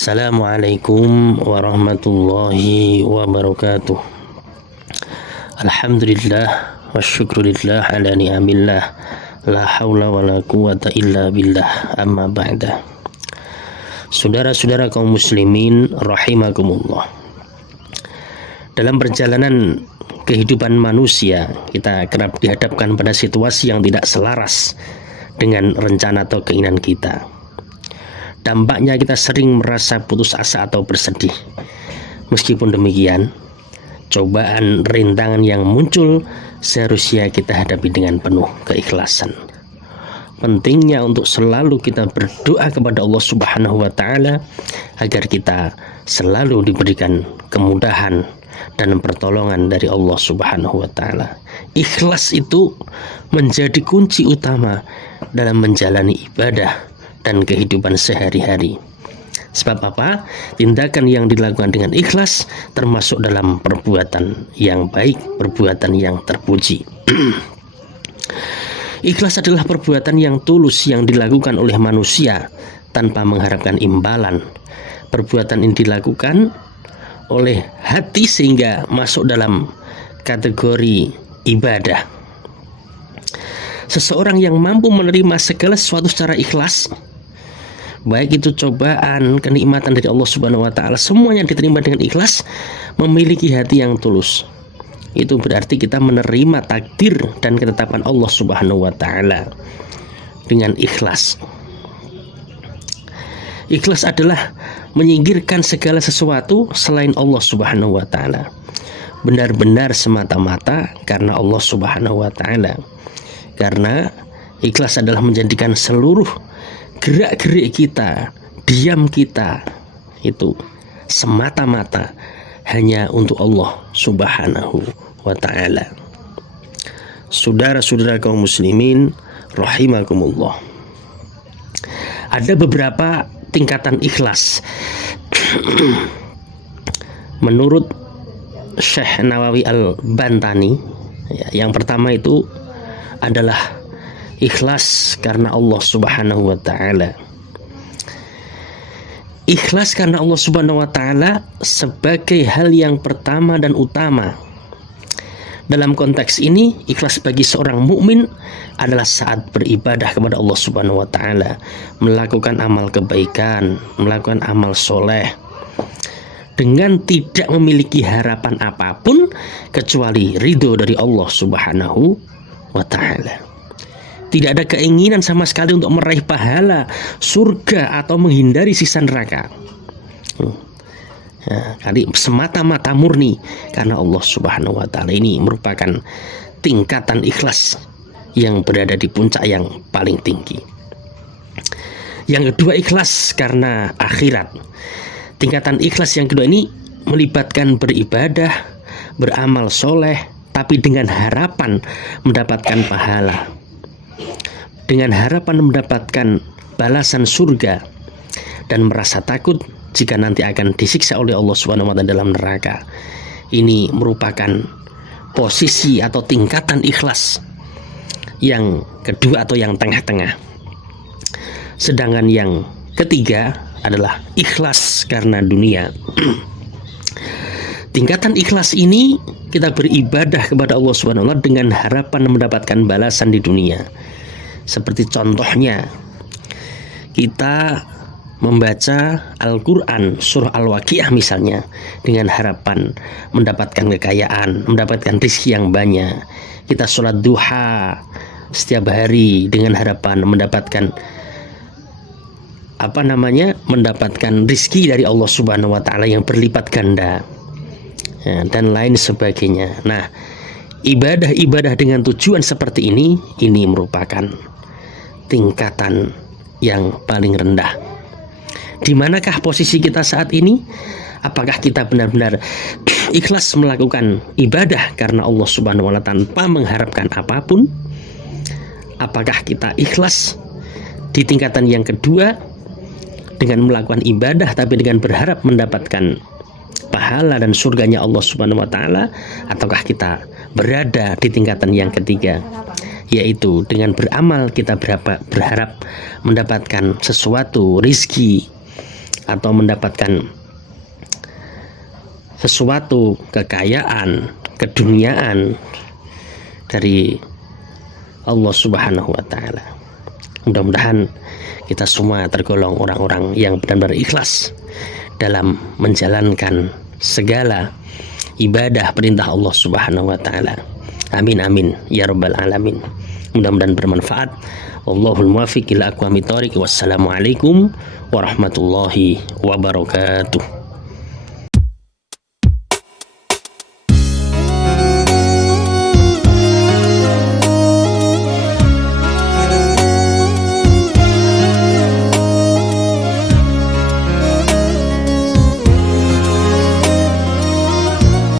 Assalamualaikum warahmatullahi wabarakatuh. Alhamdulillah wa syukurillah ala ni'amillah. La hawla wa la quwata illa billah. Amma ba'da. Saudara-saudara kaum muslimin rahimakumullah. Dalam perjalanan kehidupan manusia, kita kerap dihadapkan pada situasi yang tidak selaras dengan rencana atau keinginan kita. Dampaknya kita sering merasa putus asa atau bersedih. Meskipun demikian, cobaan rintangan yang muncul seharusnya kita hadapi dengan penuh keikhlasan. Pentingnya untuk selalu kita berdoa kepada Allah Subhanahu wa Ta'ala agar kita selalu diberikan kemudahan dan pertolongan dari Allah Subhanahu wa Ta'ala. Ikhlas itu menjadi kunci utama dalam menjalani ibadah dan kehidupan sehari-hari. Sebab apa? Tindakan yang dilakukan dengan ikhlas termasuk dalam perbuatan yang baik, perbuatan yang terpuji. Ikhlas adalah perbuatan yang tulus yang dilakukan oleh manusia tanpa mengharapkan imbalan. Perbuatan ini dilakukan oleh hati sehingga masuk dalam kategori ibadah. Seseorang yang mampu menerima segala sesuatu secara ikhlas, baik itu cobaan, kenikmatan dari Allah Subhanahu wa Ta'ala, semuanya diterima dengan ikhlas, memiliki hati yang tulus. Itu berarti kita menerima takdir dan ketetapan Allah Subhanahu wa Ta'ala dengan ikhlas. Ikhlas adalah menyingkirkan segala sesuatu selain Allah Subhanahu wa Ta'ala, benar-benar semata-mata karena Allah Subhanahu wa Ta'ala. Karena ikhlas adalah menjadikan seluruh gerak-gerik kita, diam kita itu semata-mata hanya untuk Allah Subhanahu wa Ta'ala. Saudara-saudara kaum muslimin rahimakumullah. Ada beberapa tingkatan ikhlas. Menurut Syekh Nawawi Al-Bantani, yang pertama itu adalah ikhlas karena Allah Subhanahu wa Ta'ala. Ikhlas karena Allah Subhanahu wa Ta'ala sebagai hal yang pertama dan utama. Dalam konteks ini, ikhlas bagi seorang mukmin adalah saat beribadah kepada Allah Subhanahu wa Ta'ala, melakukan amal kebaikan, melakukan amal soleh dengan tidak memiliki harapan apapun kecuali ridho dari Allah Subhanahu wa Ta'ala. Tidak ada keinginan sama sekali untuk meraih pahala, surga atau menghindari siksa neraka. Kali semata-mata murni karena Allah Subhanahu wa Ta'ala. Ini merupakan tingkatan ikhlas yang berada di puncak yang paling tinggi. Yang kedua, ikhlas karena akhirat. Tingkatan ikhlas yang kedua ini melibatkan beribadah, beramal soleh, tapi dengan harapan mendapatkan pahala, dengan harapan mendapatkan balasan surga, dan merasa takut jika nanti akan disiksa oleh Allah Subhanahu wa Ta'ala dalam neraka. Ini merupakan posisi atau tingkatan ikhlas yang kedua atau yang tengah-tengah. Sedangkan yang ketiga adalah ikhlas karena dunia. Tingkatan ikhlas ini kita beribadah kepada Allah Subhanahu wa Ta'ala dengan harapan mendapatkan balasan di dunia. Seperti contohnya, kita membaca Al-Quran surah Al-Waqiah misalnya dengan harapan mendapatkan kekayaan, mendapatkan rezeki yang banyak. Kita sholat duha setiap hari dengan harapan mendapatkan mendapatkan rezeki dari Allah Subhanahu wa Ta'ala yang berlipat ganda, dan lain sebagainya. Nah, ibadah-ibadah dengan tujuan seperti ini merupakan tingkatan yang paling rendah. Di manakah posisi kita saat ini? Apakah kita benar-benar ikhlas melakukan ibadah karena Allah Subhanahu wa Ta'ala tanpa mengharapkan apapun? Apakah kita ikhlas di tingkatan yang kedua dengan melakukan ibadah tapi dengan berharap mendapatkan pahala dan surganya Allah Subhanahu wa Ta'ala? Ataukah kita berada di tingkatan yang ketiga, yaitu dengan beramal kita berharap mendapatkan sesuatu, rizki atau mendapatkan sesuatu kekayaan, keduniaan dari Allah Subhanahu wa taala. Mudah-mudahan kita semua tergolong orang-orang yang benar-benar ikhlas dalam menjalankan segala ibadah perintah Allah Subhanahu wa taala. Amin amin ya rabbal alamin. Mudah-mudahan bermanfaat. Wallahul muwaffiq ila aqwamit thoriq. Wassalamualaikum warahmatullahi wabarakatuh.